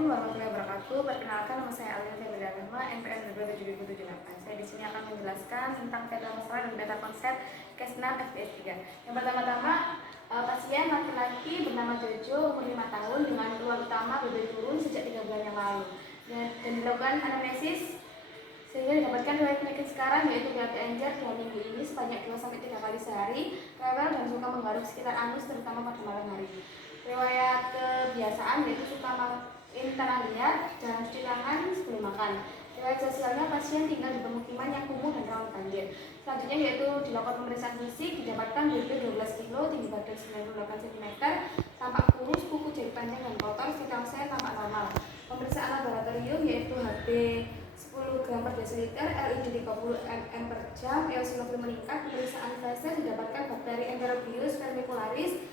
Assalamualaikum warahmatullahi wabarakatuh. Perkenalkan, nama saya Alina Febriana, NPM 2007-2008. Saya di sini akan menjelaskan tentang peta masalah dan peta konsep kes 6 FPS 3. Yang pertama-tama, pasien laki-laki bernama Jojo, umur 5 tahun, dengan keluhan utama BB turun sejak 3 bulan yang lalu. Dan dilakukan anamnesis sehingga didapatkan riwayat penyakit sekarang, yaitu BAB encer 2 minggu ini sebanyak 2-3 kali sehari, rewel dan suka menggaruk sekitar anus terutama pada malam hari. Riwayat kebiasaan yaitu suka main tanah liat, jarang cuci tangan sebelum makan. Riwayat sosialnya, pasien tinggal di pemukiman yang kumuh dan rawan banjir. Selanjutnya yaitu dilakukan pemeriksaan fisik, didapatkan BB 12 kg, tinggi badan 98 cm, tampak kurus, kuku jari panjang dan kotor, vital sign tampak normal. Pemeriksaan laboratorium yaitu HB 10 gram per desiliter, LID 30 mm per jam, eosinofil meningkat. Pemeriksaan feses didapatkan bakteri Enterobius vermicularis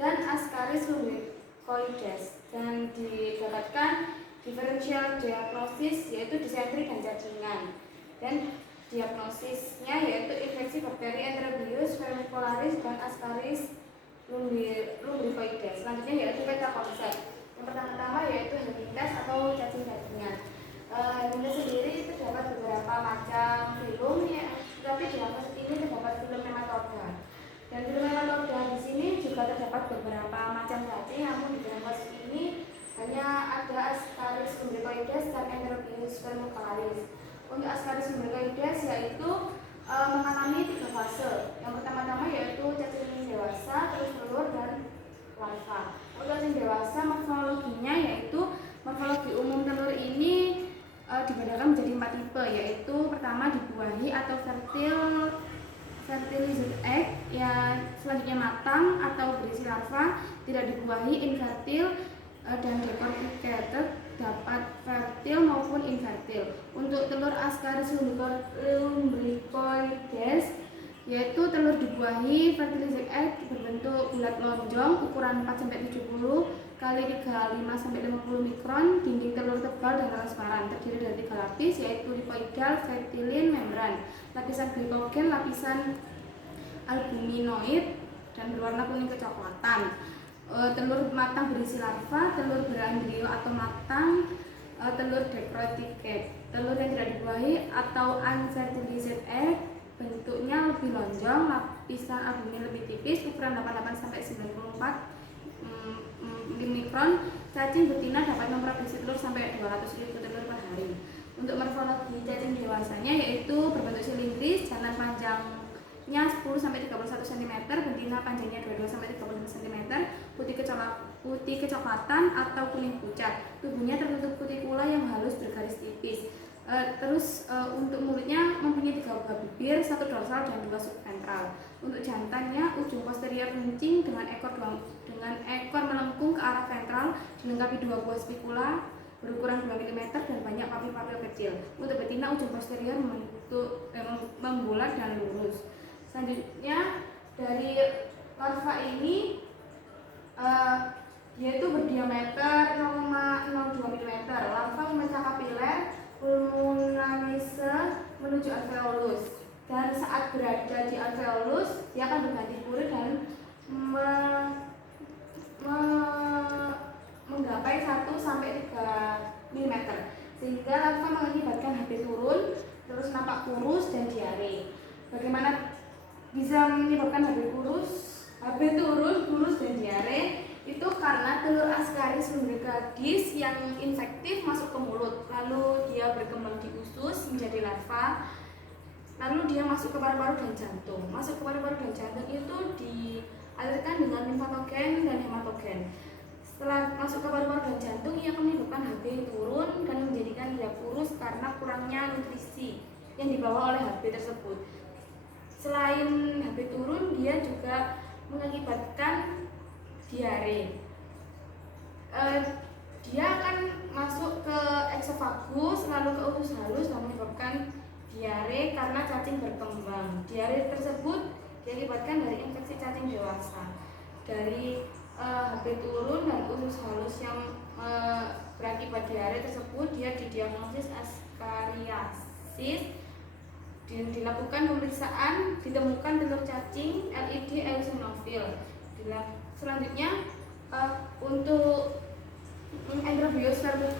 dan Ascaris lumbricoides, dan didapatkan differential diagnosis yaitu disentri dan cacingan, dan diagnosisnya yaitu infeksi bakteri Enterobius vermicularis dan Ascaris lumbricoides. Selanjutnya yaitu peta konsep. Yang pertama yaitu Hemingway atau cacing-cacingan. Hemingway sendiri terdapat beberapa macam film ya, tapi di atas ini terdapat film nematoda. Dan film nematoda di sini juga terdapat beberapa macam cacing, namun di dalam kasus ini hanya ada Ascaris lumbricoides dan Enterobius vermicularis. Untuk Ascaris lumbricoides yaitu mengalami 3 fase. Yang pertama-tama yaitu cacing dewasa, terus telur dan larva. Untuk cacing dewasa, morfologinya yaitu morfologi umum telur ini dibedakan menjadi 4 tipe, yaitu pertama dibuahi atau fertilized egg, ya, selanjutnya matang atau berisi larva, tidak dibuahi, infertil, dan decorticated, dapat fertil maupun infertil. Untuk telur Ascaris lumbricoides yaitu telur dibuahi, fertilized egg, berbentuk bulat lonjong, ukuran 4-70 kali 35-50 mikron, dinding telur tebal dan transparan, terdiri dari 3 lapis yaitu lipoidal, fetilin, membran, lapisan glikogen, lapisan albuminoid, dan berwarna kuning kecoklatan. Telur matang berisi larva, telur berembrio atau matang, telur decorticated. Telur yang tidak dibuahi atau unfertilized egg bentuknya lebih lonjong, lapisan albumin lebih tipis, ukuran 88-94 mikron. Cacing betina dapat memproduksi telur sampai 200.000 telur per hari. Untuk morfologi cacing dewasanya yaitu berbentuk silindris, jantan panjangnya 10-31 cm, betina panjangnya 22-30 cm, putih kecoklatan atau kuning pucat. Tubuhnya tertutup kutikula yang halus bergaris tipis. Untuk mulutnya mempunyai 3 buah bibir, 1 dorsal dan 2 subventral. Untuk jantannya, ujung posterior runcing dengan ekor melengkung ke arah ventral, dilengkapi 2 buah spikula berukuran 2 mm dan banyak papil-papil kecil. Untuk betina, ujung posterior membulat dan lurus. Selanjutnya dari larva ini yaitu berdiameter 0,02 mm. Larva memecah kapiler pulmonalise menuju alveolus, dan saat berada di alveolus dia akan berganti puri dan menggapai 1-3 mm, sehingga larva mengakibatkan HB turun, terus nampak kurus dan diare. Bagaimana bisa menyebabkan HB turun, kurus dan diare? Itu karena telur Ascaris lumbricoides yang infektif masuk ke mulut, lalu dia berkembang di usus menjadi larva, lalu dia masuk ke paru-paru dan jantung. Masuk ke paru-paru dan jantung itu dialirkan dengan limfatogen dan hematogen. Setelah masuk ke paru-paru dan jantung, ia akan menyebabkan HB turun dan menjadikan dia kurus karena kurangnya nutrisi yang dibawa oleh HB tersebut. Selain HB turun, dia juga mengakibatkan diare. Dia akan masuk ke eksofagus, lalu ke usus halus dan menyebabkan diare karena cacing berkembang. Diare tersebut diakibatkan dari infeksi cacing dewasa. Dari HB turun dan usus halus yang berakibat diare tersebut, dia didiagnosis Ascariasis. Dilakukan pemeriksaan, ditemukan telur cacing, LID eosinofil. Selanjutnya untuk Enterobius vermicularis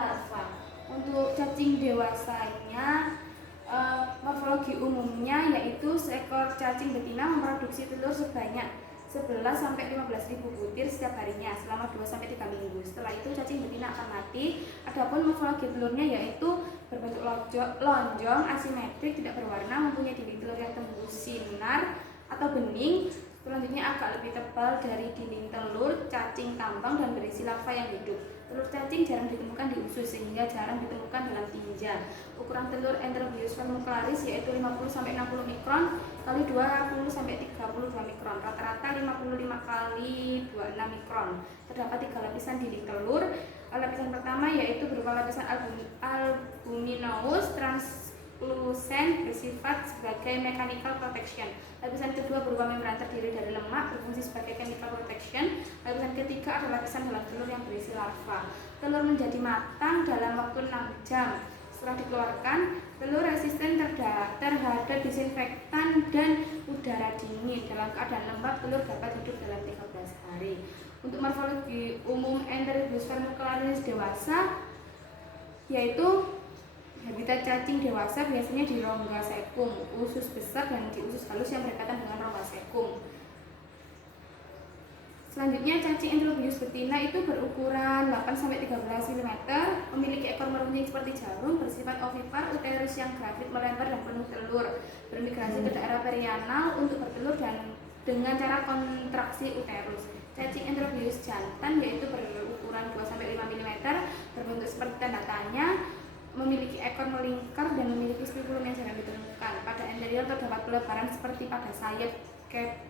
larva. Untuk cacing dewasanya, morfologi umumnya yaitu seekor cacing betina memproduksi telur sebanyak 11-15 ribu butir setiap harinya selama 2-3 minggu. Setelah itu cacing betina akan mati. Adapun morfologi telurnya yaitu berbentuk lonjong, asimetrik, tidak berwarna, mempunyai dinding telur yang tembus sinar atau bening. Selanjutnya agak lebih tebal dari dinding telur cacing tambang dan berisi larva yang hidup. Telur cacing jarang ditemukan di usus sehingga jarang ditemukan dalam tinja. Ukuran telur Enterobius vermicularis yaitu 50-60 mikron kali 20-32 mikron, rata-rata 55 kali 26 mikron. Terdapat 3 lapisan dinding telur. Lapisan pertama yaitu berupa lapisan albuminous translucent bersifat sebagai mechanical protection. Lapisan kedua berupa membran terdiri dari lemak berfungsi sebagai chemical protection. Lapisan ketiga adalah lapisan dalam telur yang berisi larva. Telur menjadi matang dalam waktu 6 jam. Setelah dikeluarkan, telur resisten terhadap disinfektan dan udara dingin. Dalam keadaan lembab, telur dapat hidup dalam 13 hari. Untuk morfologi umum Enterobius vermicularis dewasa yaitu habitat cacing dewasa biasanya di rongga sekung, usus besar dan di usus halus yang berdekatan dengan rongga sekung. Selanjutnya cacing Enterobius betina itu berukuran 8-13 cm, memiliki ekor meruncing seperti jarum, bersifat ovipar, uterus yang grafit melebar dan penuh telur, bermigrasi ke daerah perianal untuk bertelur dan dengan cara kontraksi uterus. Cacing Enterobius jantan yaitu berukuran 2-5 mm, berbentuk seperti tanda tanya, memiliki ekor melingkar dan memiliki spekulum yang jarang ditemukan. Pada anterior terdapat pelebaran seperti pada sayap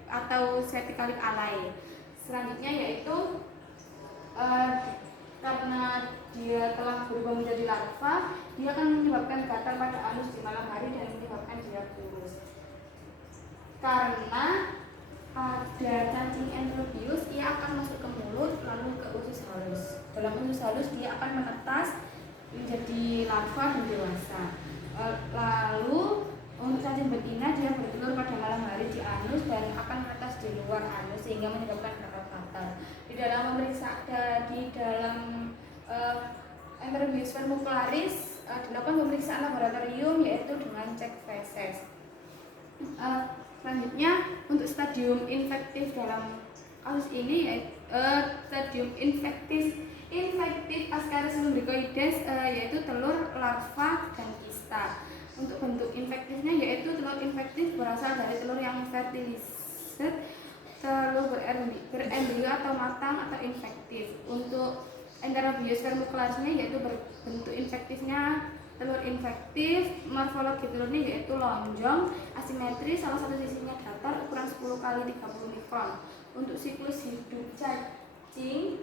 atau septicalic alai. Selanjutnya yaitu karena dia telah berubah menjadi larva, dia akan menyebabkan gatal pada anus di malam hari dan menyebabkan dia kurus. Karena pada cacing Enterobius, ia akan masuk ke mulut lalu ke usus halus. Dalam usus halus dia akan menetas menjadi larva dan dewasa. Lalu untuk cacing betina dia bertelur pada malam hari di anus dan akan menetas di luar anus sehingga menyebabkan gatal fatal. Di dalam Enterobius vermicularis dilakukan pemeriksaan laboratorium yaitu dengan cek feses. Selanjutnya untuk stadium infektif dalam kasus ini yaitu stadium infektif Ascaris lumbricoides yaitu telur, larva, dan kista. Untuk bentuk infektifnya yaitu telur infektif berasal dari telur yang fertilized, telur berembrio atau matang atau infektif. Untuk Enterobius vermicularisnya yaitu bentuk infektifnya telur infektif, morfologi telurnya yaitu lonjong, asimetris, salah satu sisinya datar, ukuran 10 kali 30 mikron. Untuk siklus hidup cacingnya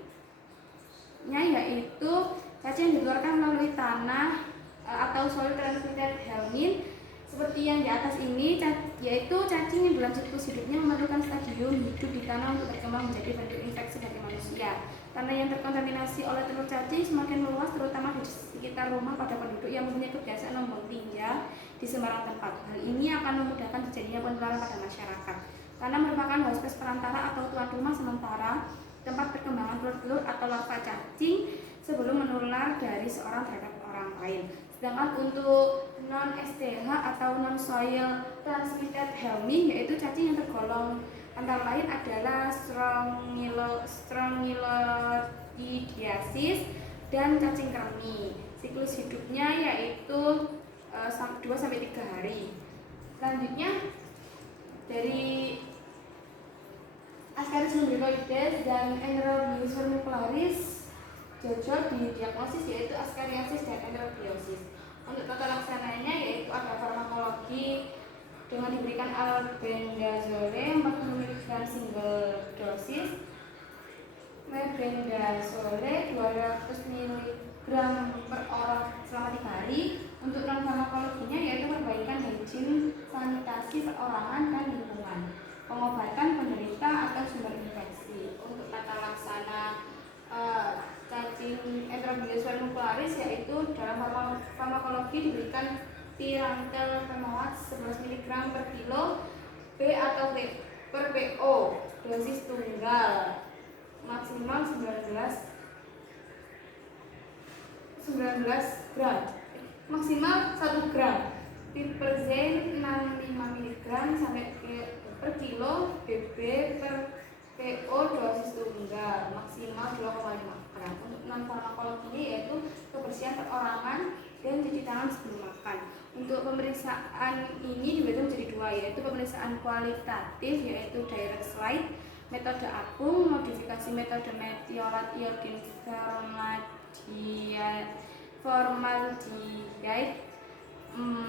yaitu cacing yang dikeluarkan melalui tanah atau soil transmitted helminth seperti yang di atas ini, yaitu cacing yang dalam siklus hidupnya memerlukan stadium hidup di tanah untuk berkembang menjadi bentuk infeksi dari manusia. Tanah yang terkontaminasi oleh telur cacing semakin meluas terutama di sekitar rumah pada penduduk yang mempunyai kebiasaan membuang tinja di sembarang tempat. Hal ini akan memudahkan terjadinya penularan pada masyarakat. Tanah merupakan hostes perantara atau tuan rumah sementara tempat perkembangan telur-telur atau larva cacing sebelum menular dari seorang terhadap orang lain. Sedangkan untuk non-STH atau non-soil transmitted helminth yaitu cacing yang tergolong antara lain adalah Strongyloidiasis dan cacing kremi. Siklus hidupnya yaitu 2-3 hari. Selanjutnya dari Ascaris lumbricoides dan Enterobius vermicularis cocok didiagnosis yaitu askariasis dan enterobiosis. Untuk tata laksananya yaitu ada farmakologi dengan diberikan albendazole 40 mg single dosis, mebendazole 200 mg per orang selama 3 hari. Untuk non farmakologinya yaitu perbaikan higien sanitasi perorangan dan lingkungan, pengobatan penderita atau sumber infeksi. Untuk tata laksana cacing Enterobius vermicularis yaitu dalam farmakologi diberikan pirantel femoat 11 mg per kilo B atau per PO, dosis tunggal maksimal 19 19 gram, maksimal 1 gram. Piperzine 65 mg sampai per kilo, BB per PO dosis tunggal maksimal 2,5 gram. Untuk non farmakologi yaitu kebersihan perorangan dan cuci tangan sebelum makan. Untuk pemeriksaan ini dibagi menjadi dua, yaitu pemeriksaan kualitatif yaitu direct slide, metode apung, modifikasi metode metiolat iodin formaldehyde,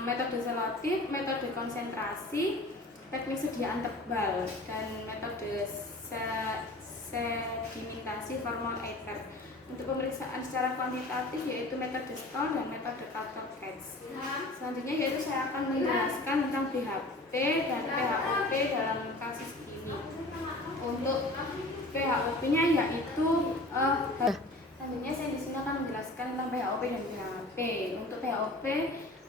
metode selektif, metode konsentrasi, teknik sediaan tebal, dan metode sedimentasi formal ether. Untuk pemeriksaan secara kuantitatif yaitu metode Stoll dan metode Carter-Katz. Selanjutnya yaitu saya akan menjelaskan tentang BHP dan PHOP dalam kasus ini. Untuk PHOP-nya yaitu selanjutnya saya di sini akan menjelaskan tentang PHOP dan BHP. Untuk PHOP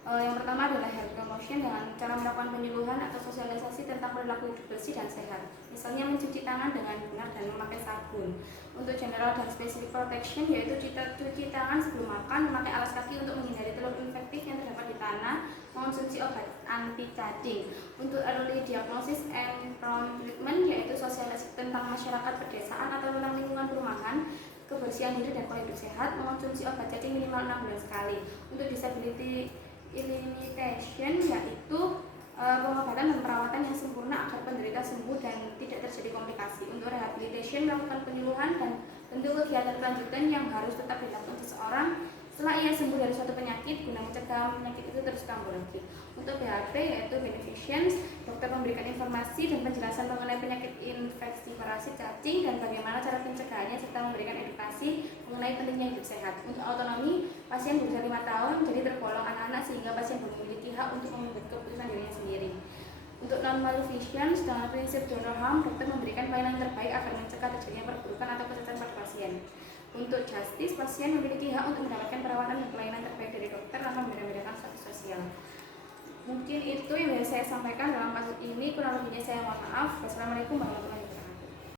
yang pertama adalah health promotion dengan cara melakukan penyuluhan atau sosialisasi tentang perilaku hidup bersih dan sehat. Misalnya mencuci tangan dengan benar dan memakai sabun. Untuk general dan specific protection yaitu cuci tangan sebelum makan, memakai alas kaki untuk menghindari telur infektif yang terdapat di tanah, mengonsumsi obat anti cacing. Untuk early diagnosis and prompt treatment yaitu sosialisasi tentang masyarakat pedesaan atau tentang lingkungan perumahan, kebersihan diri dan pola hidup sehat, mengonsumsi obat cacing minimal 6 bulan sekali. Untuk disability elimination yaitu pengobatan dan perawatan yang sempurna agar penderita sembuh dan tidak terjadi komplikasi. Untuk rehabilitation melakukan penyuluhan dan bentuk kegiatan kelanjutan yang harus tetap dilakukan seseorang setelah ia sembuh dari suatu penyakit guna mencegah penyakit itu terus kambuh lagi. Untuk BHP yaitu beneficence, dokter memberikan informasi dan penjelasan mengenai penyakit infeksi parasit cacing dan bagaimana cara pencegahannya serta memberikan edukasi mengenai pentingnya hidup sehat. Untuk autonomi, pasien berusia 5 tahun jadi tergolong anak-anak sehingga pasien memiliki hak untuk membuat keputusan dirinya sendiri. Untuk non-malfeasance dengan prinsip donor harm, dokter memberikan pelayanan terbaik agar mencegah terjadinya perburukan atau kesehatan pada pasien. Untuk justice, pasien memiliki hak untuk mendapatkan perawatan dan pelayanan terbaik dari dokter tanpa membeda-bedakan status sosial. Mungkin itu yang bisa saya sampaikan dalam kasus ini. Kurang lebihnya saya mohon maaf. Wassalamualaikum warahmatullahi wabarakatuh.